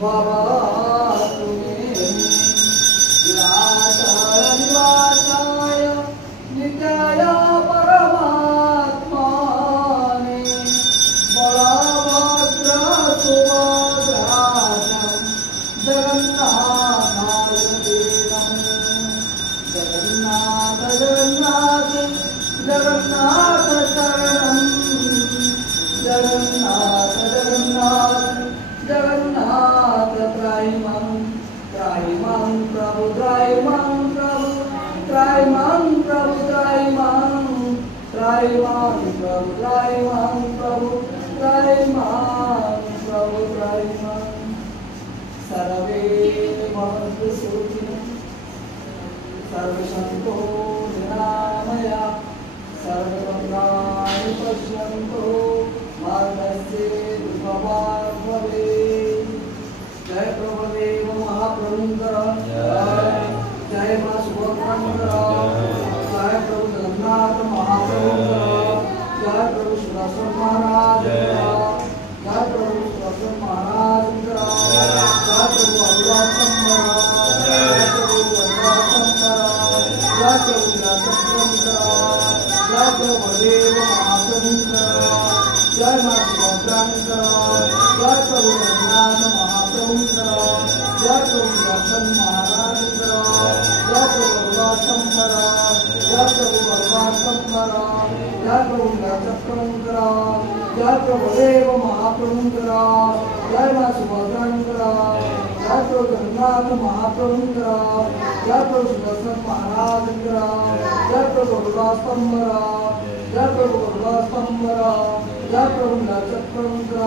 भवतु मे निवासाय नित्याय परमात्मने बलभद्र सुभद्राभ्यां जगन्नाथाय ते नमः। जगन्नाथ जगन्नाथ जगन्नाथ शरणं जगन्नाथ जगन्नाथ जगन्नाथ त्रायिमां त्रायिमां प्रभु त्रायिमां प्रभु त्रायिमां प्रभु त्रायिमां त्रायिमां प्रभु त्रायिमां प्रभु त्रायिमां प्रभु त्रायिमां। सर्वे भवन्तु सुखिनः सर्वसन्तो निरामया सर्वभद्राणि पश्यन्तु मा कश्चित् दुःखभाग् भवेत्। जय प्रभुदेव महाप्रभुंकर जय मां सुभद्रांकर जय प्रभु जगन्नाथ महाप्रभुंकर जय प्रभु सुदर्शन महाराज जय प्रभु सुदर्शन महाराज जय प्रभु अभिलाषम जय प्रभु वज्रासम जय प्रभु जय प्रभु बलदेव महाप्रभुंकर जय मां सुभद्रांकर जय प्रभु जगन्नाथ महाप्रभुंकर जय प्रभु दर्शन महाराज जय प्रभु अभिलाषम जय प्रभु बलवासम जय प्रभु चक्रंकर जय प्रभु देव महाप्रभुंकर जय मां सुभद्रांकर जय प्रभु जगन्नाथ महाप्रभुंकर जय प्रभु सुदर्शन महाराज जय प्रभु अभिलाषम जय प्रभु अभिलाषम जय प्रभु चक्रंकर